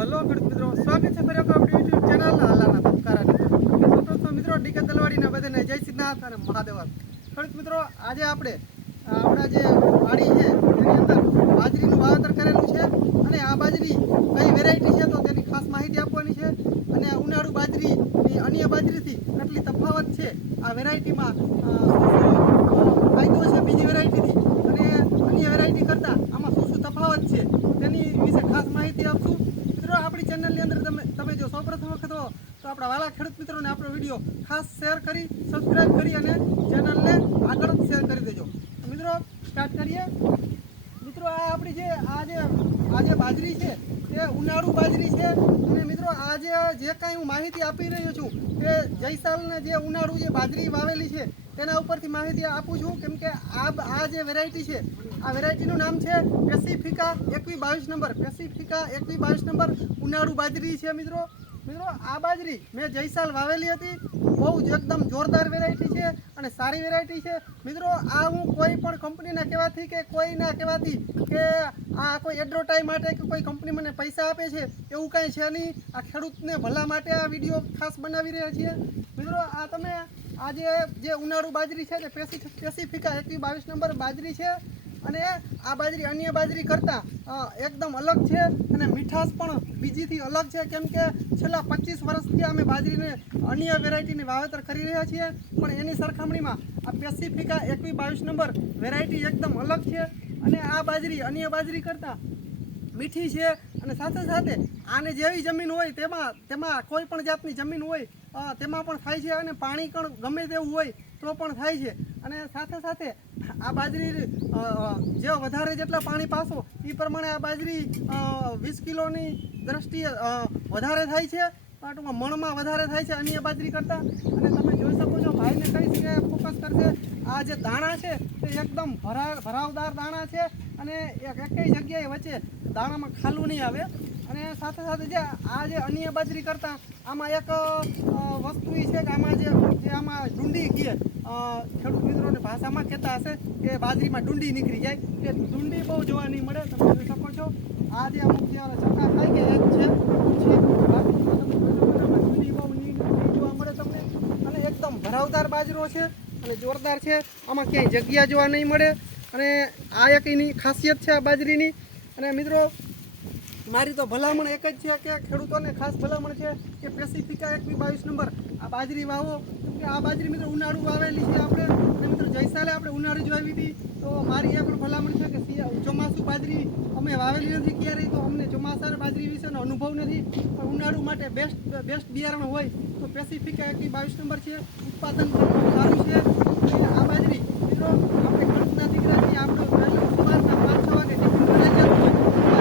Hello ખેડૂત મિત્રો, સ્વાગત છે ફરી યુટ્યુબ ચેનલ હાલાના ધબકારાની મિત્રો ડીકે તલવાડીના બધાને જય સિદ્ધનાથ અને મહાદેવ ખેડૂત મિત્રો, આજે આપણે આપણા જે વાડી છે તેની અંદર બાજરીનું વાવેતર કરેલું છે અને આ બાજરી કઈ વેરાયટી છે તો તેની ખાસ માહિતી આપવાની છે. અને ઉનાળુ બાજરી એ અન્ય બાજરીથી કેટલી તફાવત છે, આ વેરાયટીમાં ફાયદો છે બીજી વેરાયટીથી અને અન્ય વેરાયટી કરતાં આમાં શું શું તફાવત છે તેની વિશે ખાસ માહિતી આપશું મિત્રો આપણી ચેનલની અંદર તમે તમે જો સૌપ્રથમ વખત હો આપણા વાલા ખેડૂત મિત્રોને આપણો વીડિયો ખાસ શેર કરી સબસ્ક્રાઇબ કરી અને ચેનલને આગળ શેર કરી દેજો. મિત્રો સ્ટાર્ટ કરીએ. મિત્રો, આ આપણી જે, આ જે આ જે બાજરી છે તે ઉનાળુ બાજરી છે. અને મિત્રો આજે જે કાંઈ હું માહિતી આપી રહ્યો છું તે જયસાલને જે ઉનાળુ જે બાજરી વાવેલી છે, તેના ઉપરથી માહિતી આપું છું. કેમ કે આ આ જે વેરાયટી છે, આ વેરાયટીનું નામ છે પેસિફિકા એકવી બાવીસ નંબર. પેસિફિકા એકવી બાવીસ નંબર ઉનાળુ બાજરી છે, મિત્રો. મિત્રો આ બાજરી મેં જયસાલ વાવેલી હતી. બહુ જ એકદમ જોરદાર વેરાયટી છે અને સારી વેરાયટી છે. મિત્રો, આ હું કોઈ પણ કંપનીના કહેવાથી કે કોઈના કહેવાથી કે આ કોઈ એડ્રોટાઈ માટે કે કોઈ કંપની મને પૈસા આપે છે, એવું કાંઈ છે નહીં. આ ખેડૂતને ભલા માટે આ વીડિયો ખાસ બનાવી રહ્યા છીએ. મિત્રો, આ તમે આજે જે ઉનાળુ બાજરી છે પેસી પેસિફિકા એકવી બાવીસ નંબર બાજરી છે. અને આ બાજરી અન્ય બાજરી કરતાં એકદમ અલગ છે અને મીઠાશ પણ બીજીથી અલગ છે. કેમ કે છેલ્લા પચીસ વર્ષથી અમે બાજરીને અન્ય વેરાયટીની વાવેતર કરી રહ્યા છીએ, પણ એની સરખામણીમાં આ પેસિફિકા એકવી બાવીસ નંબર વેરાયટી એકદમ અલગ છે અને આ બાજરી અન્ય બાજરી કરતાં મીઠી છે અને સાથે સાથે આને જેવી જમીન હોય તેમાં તેમાં કોઈ પણ જાતની જમીન હોય તેમાં પણ થાય છે અને પાણી પણ ગમે તેવું હોય તો પણ થાય છે. અને સાથે સાથે આ બાજરી જે વધારે જેટલા પાણી પાસો એ પ્રમાણે આ બાજરી વીસ કિલોની દ્રષ્ટિએ વધારે થાય છે. ટૂંકમાં મણમાં વધારે થાય છે અન્ય બાજરી કરતાં. અને તમે જોઈ શકો છો, ભાઈને કહીશ કે ફોકસ કરશે. આ જે દાણા છે, તે એકદમ ભરા, ભરાવદાર દાણા છે. અને એક, એકેય જગ્યાએ વચ્ચે દાણામાં ખાલું નહીં આવે. અને સાથે સાથે જે આ જે અન્ય બાજરી કરતાં, આમાં એક વસ્તુ છે કે આમાં જે જે આમાં ડુંડી કીએ ખેડૂત મિત્રોની ભાષામાં કહેતા હશે કે બાજરીમાં ડુંડી નીકળી જાય. કે ડુંડી બહુ જોવા નહીં મળે, તમે જોઈ શકો છો. આ જે અમુક જે ચક્કા થાય કે એક છે જોવા મળે તમને. અને એકદમ ભરાવદાર બાજરો છે, અને જોરદાર છે. આમાં ક્યાંય જગ્યા જોવા નહીં મળે. અને આ એક એની ખાસિયત છે આ બાજરીની. અને મિત્રો મારી તો ભલામણ એક જ છે કે ખેડૂતોને ખાસ ભલામણ છે કે પેસિફિકા એકવી બાવીસ નંબર. આ બાજરી વાવો. કે આ બાજરી મિત્ર ઉનાળુ વાવેલી છે આપણે. મિત્રો જયસાલે આપણે ઉનાળુ જ વાવી હતી. તો મારી એ પણ ભલામણ છે કે ચોમાસું બાજરી અમે વાવેલી નથી ક્યારેય. તો અમને ચોમાસા બાજરી વિશેનો અનુભવ નથી. પણ ઉનાળુ માટે બેસ્ટ બેસ્ટ બિયારણ હોય તો પેસિફિકા એકવી બાવીસ નંબર છે. ઉત્પાદન સારું છે. આ બાજરી, મિત્રો આપણે ખેડૂતના દીકરાની આપણે વહેલું સવારના પાંચ છ વાગે ટિફિન બનાવી જવું હોય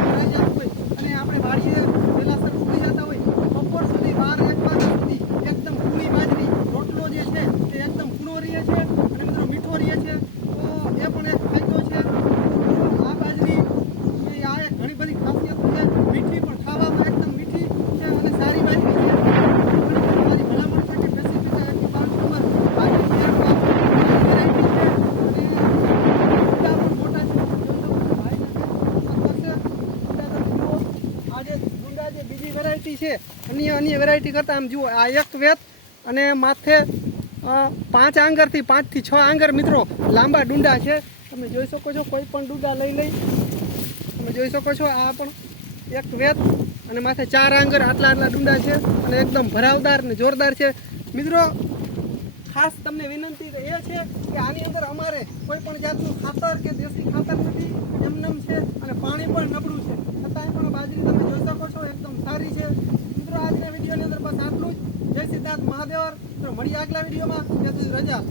બનાવી જવું હોય અને આપણે વાડીએ વહેલાસર ઉગી જતા હોય બપોર સુધી બાર એક વાગ્યા સુધી એકદમ કૂણી બાજરી રોટલો જે છે તે એકદમ કૂણો રહે છે અને મિત્રો મીઠો રહે છે તો એ પણ એક ફાયદો છે આ બાજરી એ આ એક ઘણી બધી ખાસિયત છે મીઠી પણ ખાવામાં એકદમ મીઠી છે અને સારી બાજરી છે મારી ભલામણ છે કે પેસિફિકા એકસો બાવીસ નંબર બાજરી તૈયાર કરો. વેરાયટી છે અને ઊંડા પણ મોટા છે જો તમે ભાઈને કરશે ઊંડા તમે જુઓ આ જે ડુંડા જે બીજી વેરાયટી છે. અન્ય અન્ય વેરાયટી કરતાં આમ જુઓ, આ એક વેત અને માથે પાંચ આંગરથી પાંચથી છ આંગર મિત્રો લાંબા ડુંડા છે. તમે જોઈ શકો છો, કોઈ પણ ડુંડા લઈ લઈ. તમે જોઈ શકો છો, આ પણ એક વેત અને માથે ચાર આંગર આટલા આટલા ડુંડા છે અને એકદમ ભરાવદાર ને જોરદાર છે. મિત્રો, ખાસ તમને વિનંતી એ છે કે આની અંદર અમારે કોઈ પણ જાતનું ખાતર કે દેશી ખાતર નથી. એમનેમ છે અને પાણી પણ નબળું છે. છતાંય પણ બાજરી તમે જોઈ શકો છો એકદમ સારી છે મિત્રો આજના વિડીયોની અંદર બસ આટલું જ જય સિદ્ધાર્થ મહાદેવર. મળી આગલા વિડીયોમાં. ત્યાં સુધી રજા.